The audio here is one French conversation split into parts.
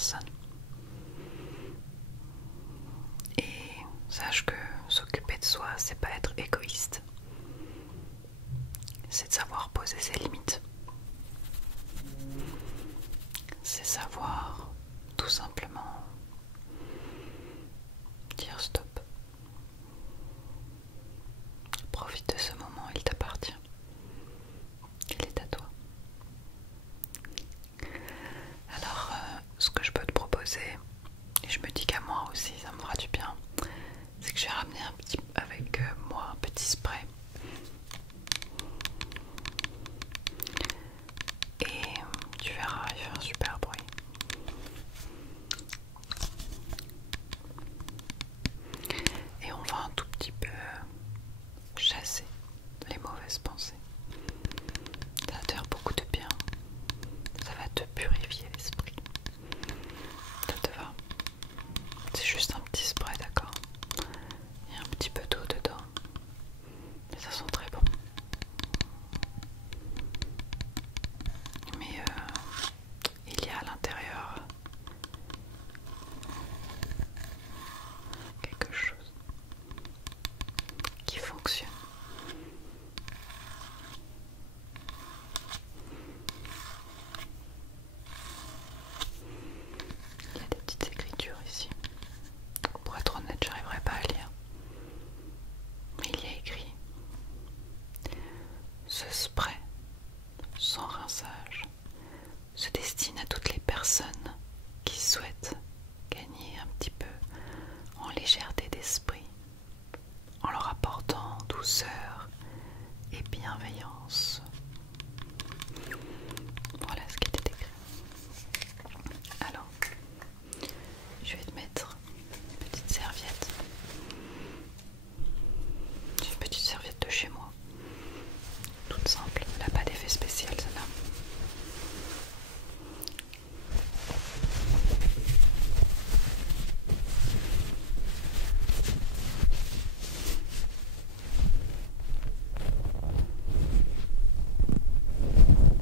personne. Et sache que s'occuper de soi, c'est pas être égoïste. C'est de savoir poser ses limites. C'est savoir tout simplement dire stop. Profite de ce moment, il t'appartient. Il est à toi. Alors, ce que je peux te proposer, et je me dis qu'à moi aussi ça me fera du bien, c'est que j'ai ramené avec moi un petit spray. Et tu verras, il fait un super bruit. Et on va un tout petit peu chasser les mauvaises pensées. Ça va te faire beaucoup de bien. Ça va te purifier l'esprit. Ça te va? C'est juste un petit spray, d'accord? Il y a un petit peu d'eau dedans. Et ça sent très bon. Mais il y a à l'intérieur quelque chose qui fonctionne. Il y a des petites écritures ici. Pour être honnête, j'arriverai pas à lire. Mais il y a écrit: ce spray sans rinçage se destine à toutes les personnes qui souhaitent gagner un petit peu en légèreté d'esprit, en leur apportant douceur et bienveillance. Voilà ce qui était écrit. Alors, je vais te mettre une petite serviette. C'est une petite serviette de chez moi. Toute simple, elle n'a pas d'effet spécial celle-là.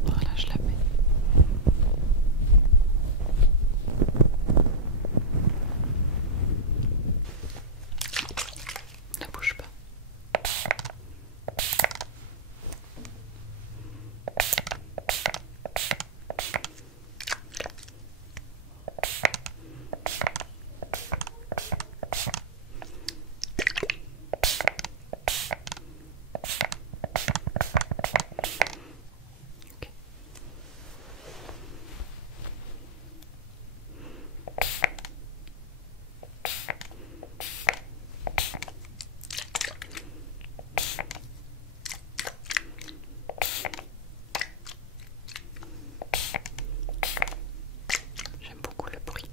Voilà, je la mets. Ne bouge pas. Ok. J'aime beaucoup le bruit.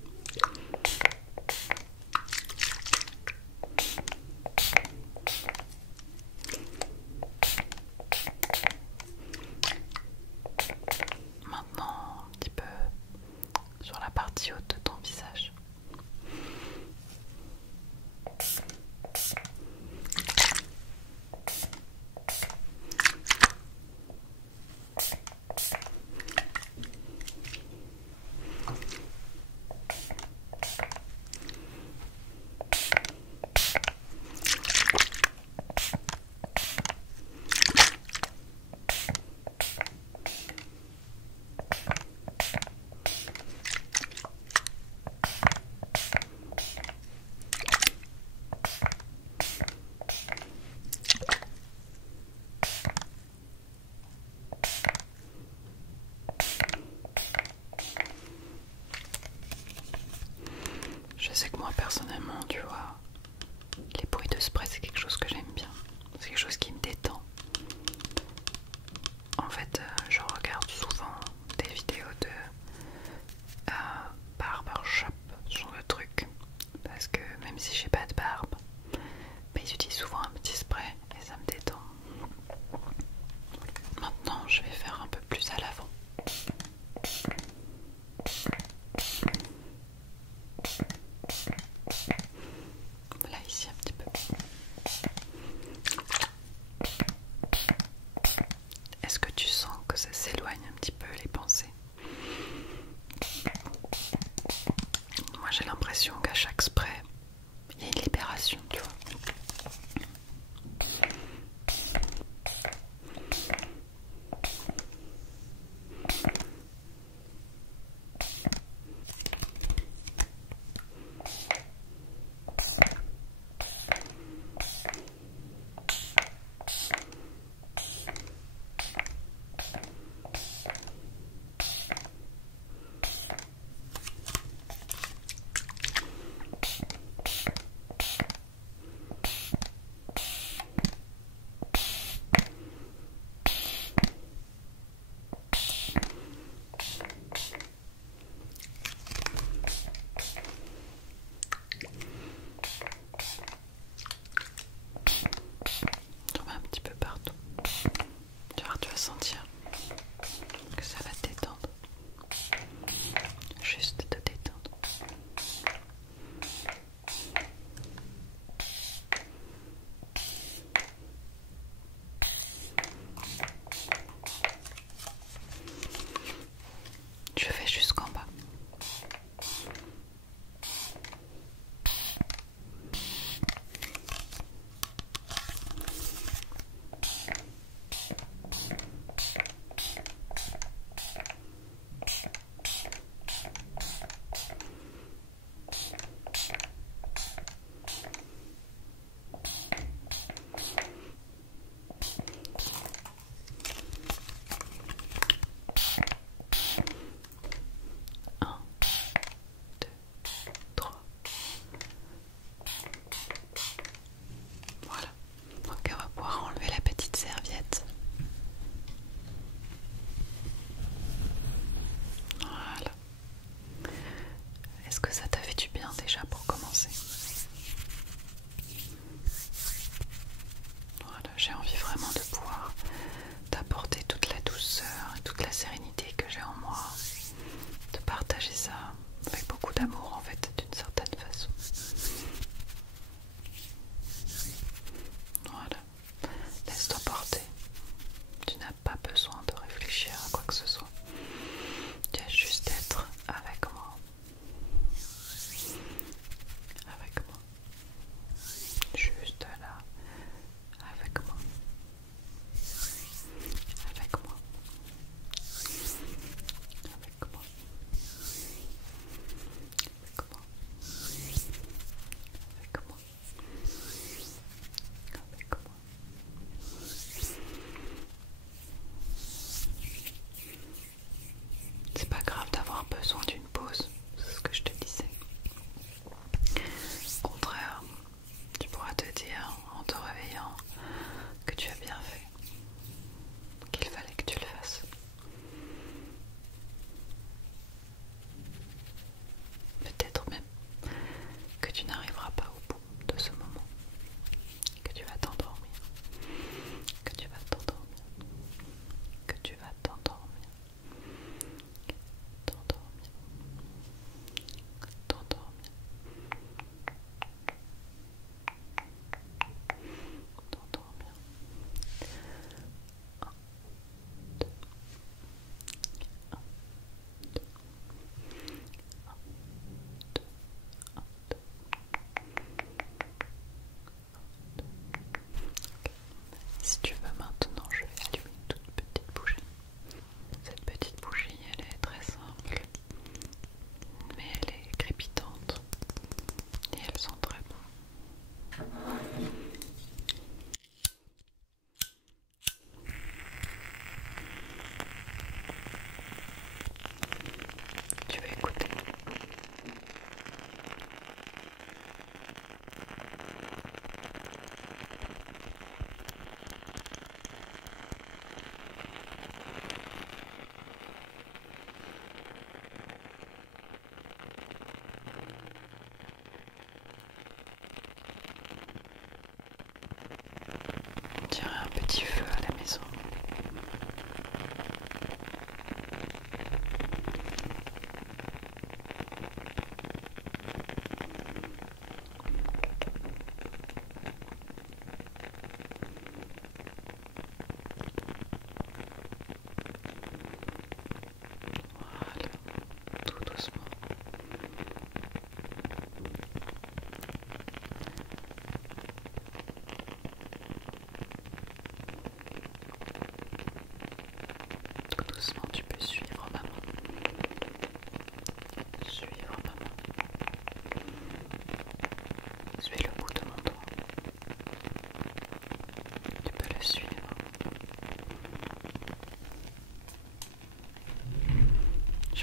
Maintenant, un petit peu sur la partie haute de ton visage. Je sais que moi personnellement, tu vois, les bruits de spray c'est quelque chose que j'aime bien. C'est quelque chose qui me détend. En fait, je regarde souvent des vidéos de barbershop, ce genre de truc. Parce que même si j'ai pas de barbe, bah, ils utilisent souvent un petit spray et ça me détend. Maintenant, je vais faire un peu plus à l'avant. Là, ici un petit peu. l'impression qu'à chaque spray, il y a une libération, tu vois.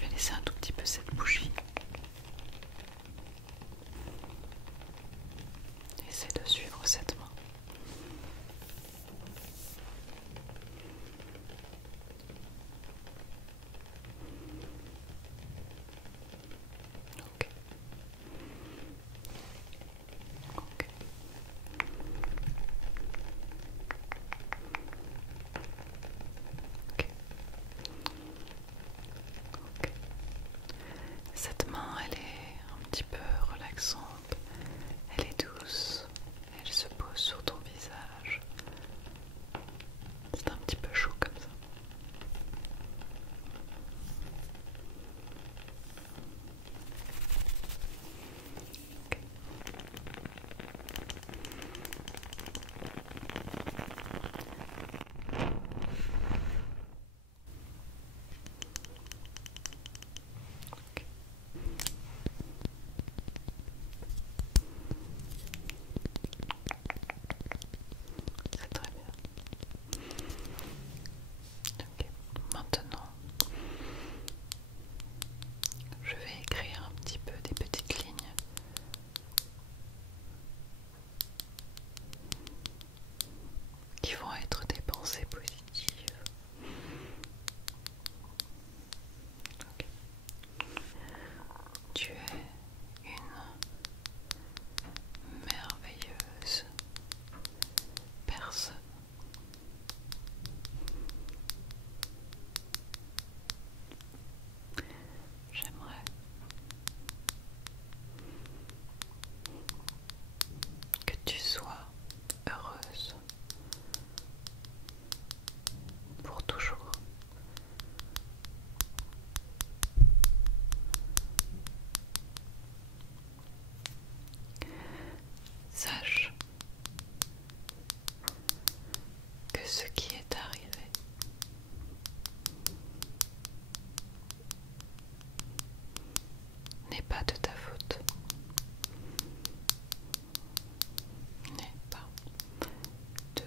vais laisser un tout petit peu cette bougie. Essaie de suivre cette main. Ok. Ok. Ok. Ok. Cette main, elle est un petit peu relaxante. Elle est douce. Elle se pose sur ton visage. C'est un petit peu chaud comme ça. Ok. C'est très bien. Ok. Maintenant, je vais écrire un petit peu des petites lignes qui vont être des pensées positives. Ok. Tu es une merveilleuse personne. J'aimerais que tu sois heureuse pour toujours. Sache que ce qui est arrivé n'est pas de ta faute, n'est pas de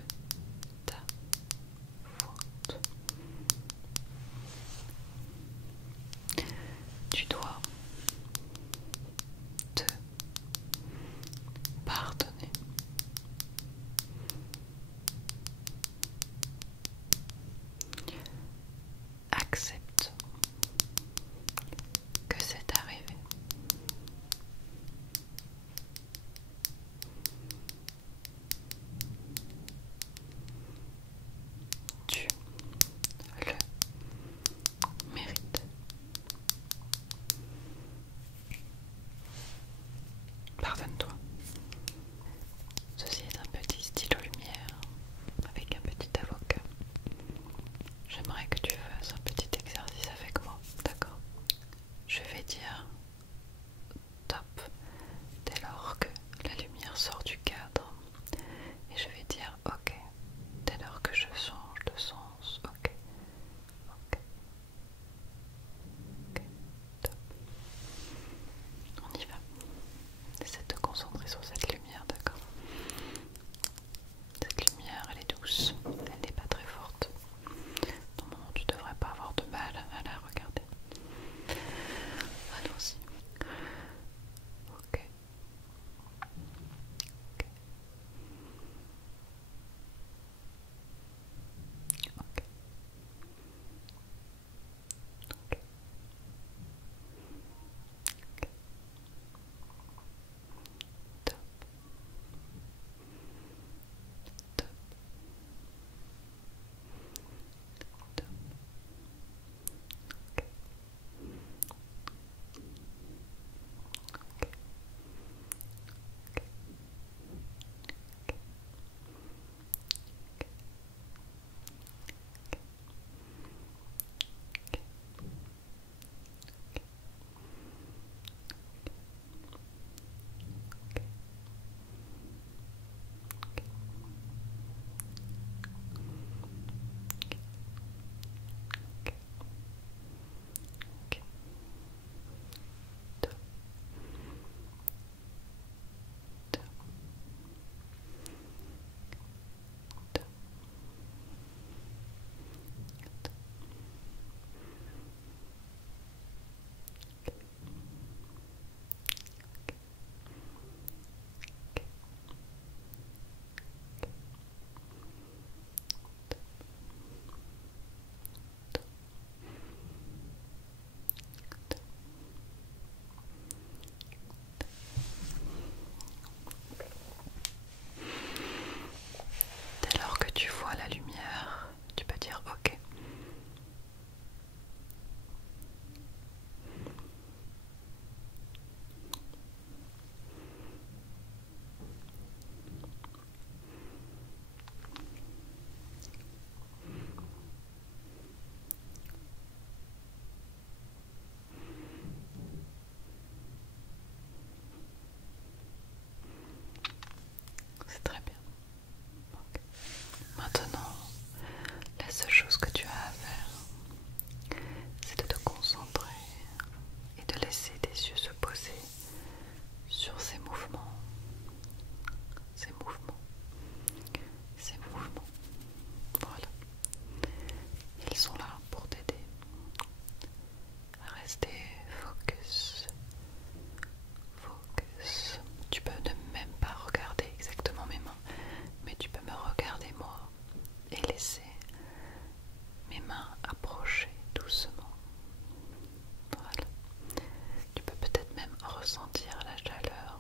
ta faute. Tu dois te pardonner. Accepte que c'est arrivé. Tu le mérites. Pardonne-toi. Ceci est un petit stylo lumière avec un petit avocat. J'aimerais que tu fasses un petit exercice avec moi, d'accord? Je vais dire top dès lors que la lumière sort du cadre et je vais dire ok dès lors que je change de sens. Ok, ok, ok, top. On y va. Essaie de te concentrer. les yeux se poser sur ces mouvements, ces mouvements, ces mouvements. Voilà. Ils sont là pour t'aider à rester focus, focus. Tu peux ne même pas regarder exactement mes mains, mais tu peux me regarder moi et laisser mes mains approcher doucement. Voilà. Tu peux peut-être même ressentir la chaleur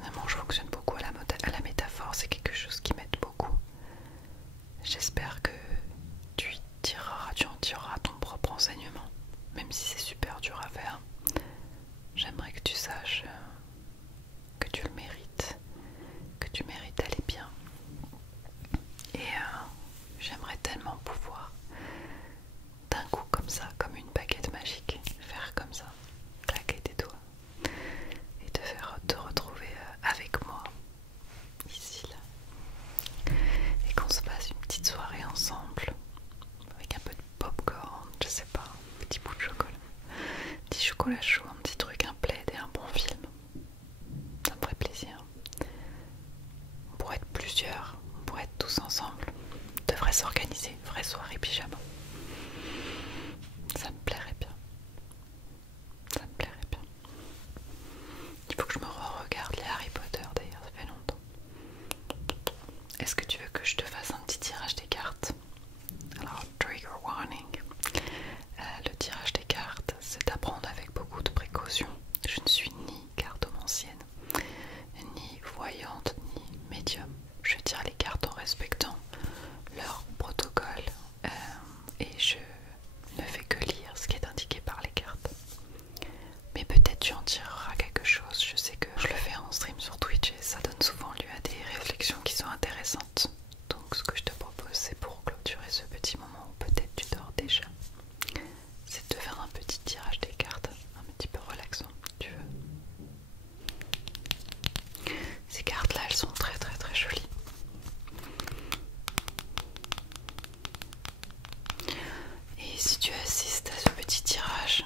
personnellement, je fonctionne beaucoup à la métaphore, c'est quelque chose qui m'aide beaucoup. J'espère que tu en tireras ton propre enseignement, même si c'est super dur à faire. J'aimerais que tu saches que tu le mérites, que tu mérites d'aller bien. Et j'aimerais tellement pouvoir, d'un coup comme ça, comme une baguette magique, faire comme ça, claquer tes doigts et te faire te retrouver avec moi, ici, là. Et qu'on se fasse une petite soirée ensemble, avec un peu de popcorn, je sais pas, un petit bout de chocolat, un petit chocolat chaud, un petit truc, un plaid et un bon film. Ça me ferait plaisir. On pourrait être plusieurs, on pourrait être tous ensemble. On devrait s'organiser, vraie soirée pyjama. Ça me plairait bien. Ça me plairait bien. Il faut que je me re-regarde les Harry Potter d'ailleurs, ça fait longtemps. Est-ce que tu veux que je te fasse un petit tirage des cartes? Alors, trigger warning. Le tirage des cartes, c'est à prendre avec beaucoup de précaution. Je ne suis ni cartomancienne, ni voyante, ni médium. Je tire les cartes en respectant leur protocole et je ne fais que lire ce qui est indiqué par les cartes. Mais peut-être tu en tireras quelque chose. Je sais que je le fais en stream sur Twitch et ça donne souvent lieu à des réflexions qui sont intéressantes. Donc ce que je te propose, c'est pour clôturer ce petit moment où peut-être tu dors déjà, c'est de faire un petit tirage des cartes, un petit peu relaxant, tu veux. Ces cartes là, elles sont très très très jolies. Et si tu assistes à ce petit tirage,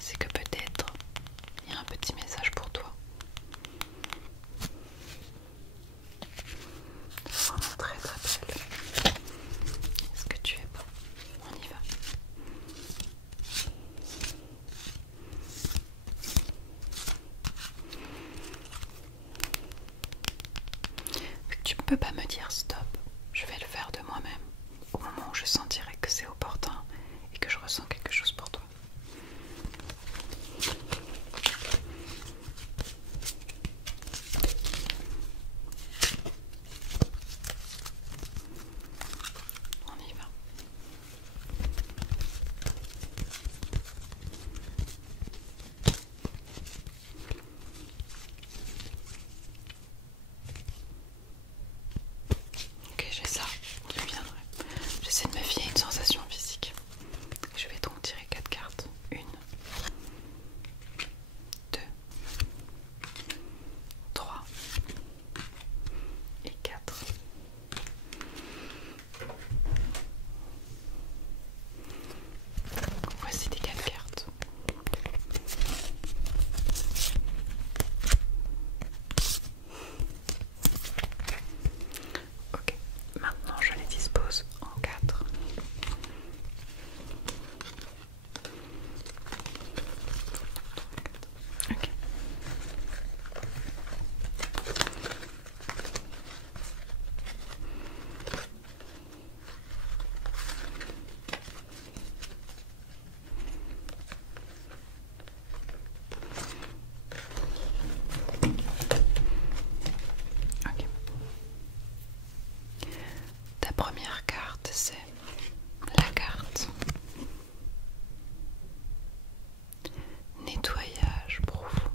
c'est que peut-être il y a un petit message pour toi. C'est vraiment très très belle. Est-ce que tu es bon? On y va. Tu ne peux pas me dire stop, je vais le faire de moi-même au moment où je sentirai que c'est opportun et que je ressens quelque chose pour toi. On y va. Ok, j'ai ça qui viendrait. J'essaie de me fier à une sensation physique. Je vais donc tirer 4 cartes. 1, 2, 3 et 4. Voici tes 4 cartes. Ok, maintenant je les dispose en 4. Ok. Ok. Ta première carte, c'est la carte nettoyage profond.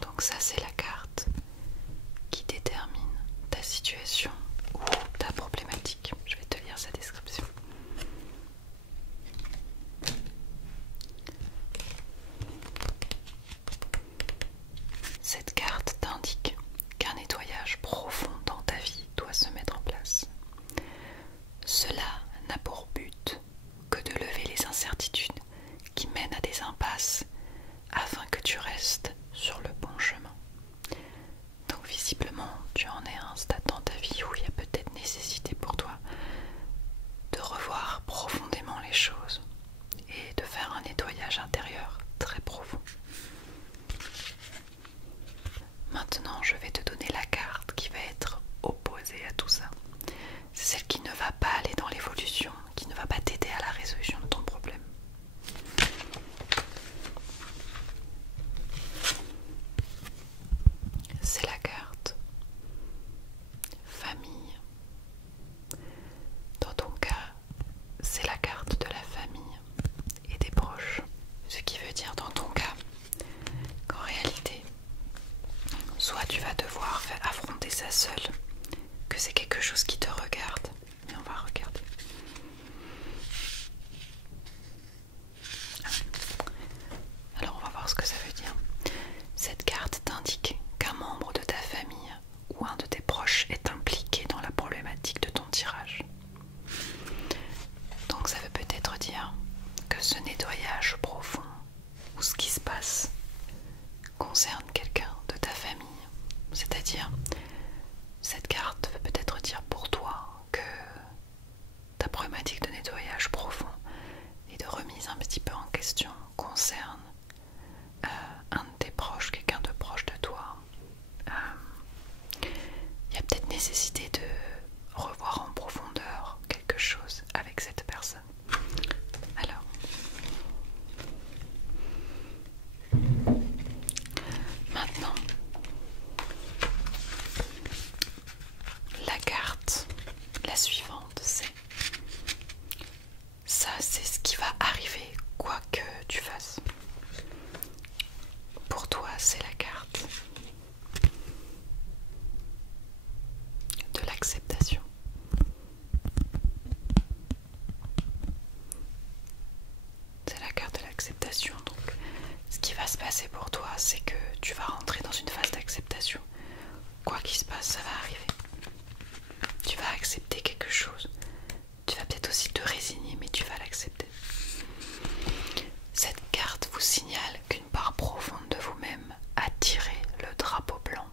Donc ça, c'est la carte qui détermine ta situation ou ta problématique. Je vais te lire sa description. Cette carte t'indique qu'un nettoyage profond dans ta vie doit se mettre en place. Cela n'a pour but que de lever les incertitudes qui mènent à des impasses afin que tu restes sur le bon chemin. seul, que c'est quelque chose qui te regarde. Mais on va regarder. Alors on va voir ce que ça veut dire. Cette carte t'indique qu'un membre de ta famille ou un de tes proches est impliqué dans la problématique de ton tirage. Donc ça veut peut-être dire que ce nettoyage profond ou ce qui se passe concerne quelqu'un de ta famille. C'est-à-dire, cette carte veut peut-être dire pour toi que ta problématique de nettoyage profond et de remise un petit peu en question concerne un de tes proches, quelqu'un de proche de toi. Il y a peut-être nécessité de revoir en profondeur quelque chose avec cette personne. Alors, maintenant, la carte, la suivante, c'est ça, c'est ce qui va arriver quoi que tu fasses. Pour toi, c'est la carte de l'acceptation. C'est la carte de l'acceptation. Donc, ce qui va se passer pour toi, c'est que tu vas rentrer dans une phase d'acceptation. Quoi qu'il se passe, ça va arriver. Tu vas accepter quelque chose. Tu vas peut-être aussi te résigner, mais tu vas l'accepter. Cette carte vous signale qu'une part profonde de vous-même a tiré le drapeau blanc.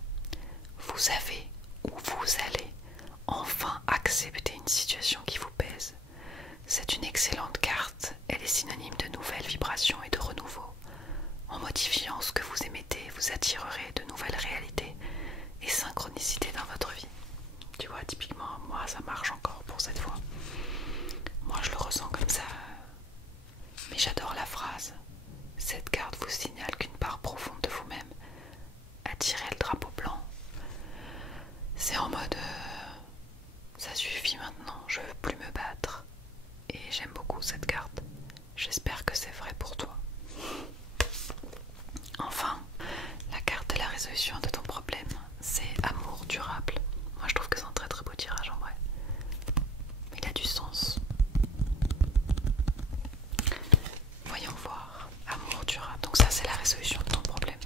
Vous avez ou vous allez enfin accepter une situation qui vous pèse. C'est une excellente carte. Elle est synonyme de nouvelles vibrations et de renouveau. En modifiant ce que vous émettez, vous attirerez de nouvelles réalités et synchronicités dans votre vie. Tu vois, typiquement, moi, ça marche encore pour cette fois. Moi, je le ressens comme ça. Mais j'adore la phrase. Cette carte vous signale qu'une part profonde de vous-même a tiré le drapeau blanc. C'est en mode ça suffit maintenant, je veux plus me battre. Et j'aime beaucoup cette carte. J'espère que c'est vrai pour toi. Enfin, la carte de la résolution de ton problème, c'est amour durable. Moi je trouve que c'est un très très beau tirage en vrai. Il a du sens. Voyons voir. Amour durable. Donc ça c'est la résolution de ton problème.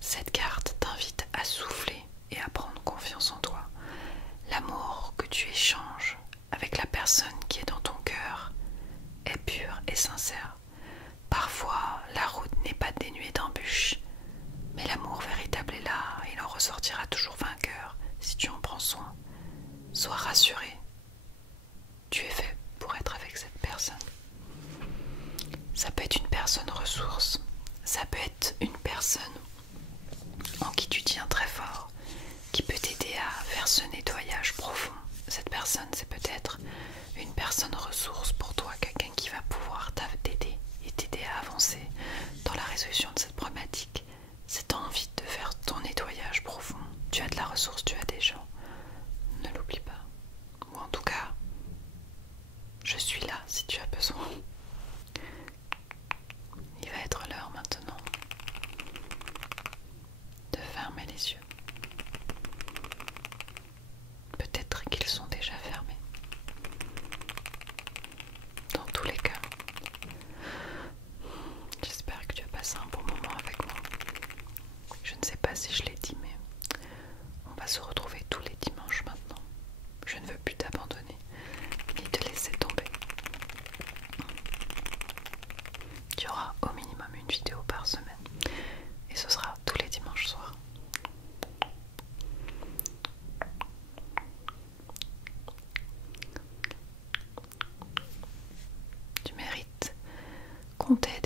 Cette carte t'invite à souffler et à prendre confiance en toi. L'amour que tu échanges avec la personne qui est dans ton cœur est pur et sincère. Parfois, la route n'est pas dénuée d'embûches, mais l'amour véritable est là et il en ressortira toujours vainqueur si tu en prends soin. Sois rassuré, tu es fait pour être avec cette personne. Ça peut être une personne ressource, ça peut être une personne en qui tu tiens très fort, qui peut t'aider à faire ce nettoyage profond. Cette personne, c'est peut-être une personne ressource pour toi, quelqu'un qui va pouvoir t'aider et t'aider à avancer dans la résolution de cette problématique. Si tu as envie de faire ton nettoyage profond, tu as de la ressource, tu as des gens. Ne l'oublie pas. Ou en tout cas, je suis là si tu as besoin. Il va être l'heure maintenant de fermer les yeux. Peut-être qu'ils sont déjà fermés. Dans tous les cas, j'espère que tu as passé un bon moment avec moi. Je ne sais pas si je l'ai dit, mais on va se retrouver tous les dimanches maintenant. Je ne veux plus t'abandonner, ni te laisser tomber. Tu auras au minimum une vidéo par semaine, et ce sera tous les dimanches soirs. Tu mérites qu'on t'aide